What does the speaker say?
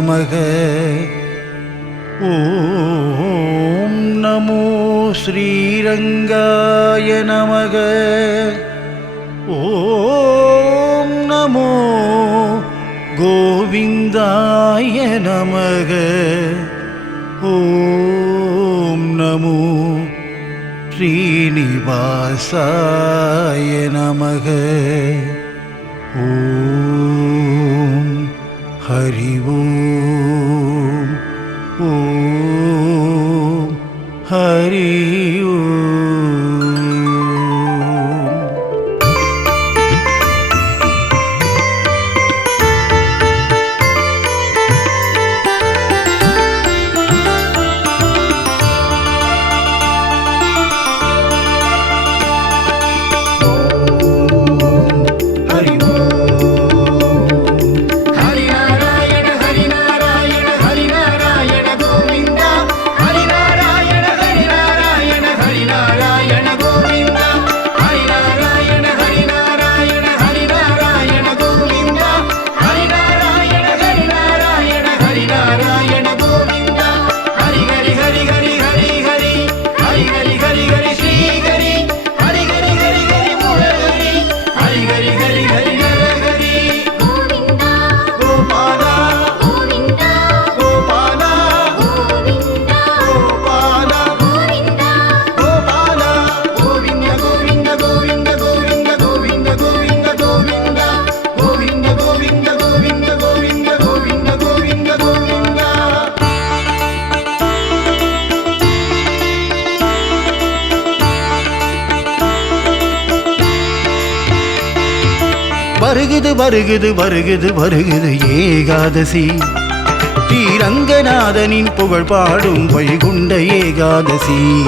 நமக. ஓம் நமோ ஸ்ரீரங்காய நமக. ஓம் நமோ கோவிந்தாய நமக. ஓம் நமோ ஸ்ரீனிவாசாய நமக. ஓம் ஹரி ஓம். ஓம் ஹரி ஓம். வருகுது வருகுது வருகுது வருகுது ஏகாதசி. ஸ்ரீரங்கநாதனின் புகழ் பாடும் வைகுண்ட ஏகாதசி.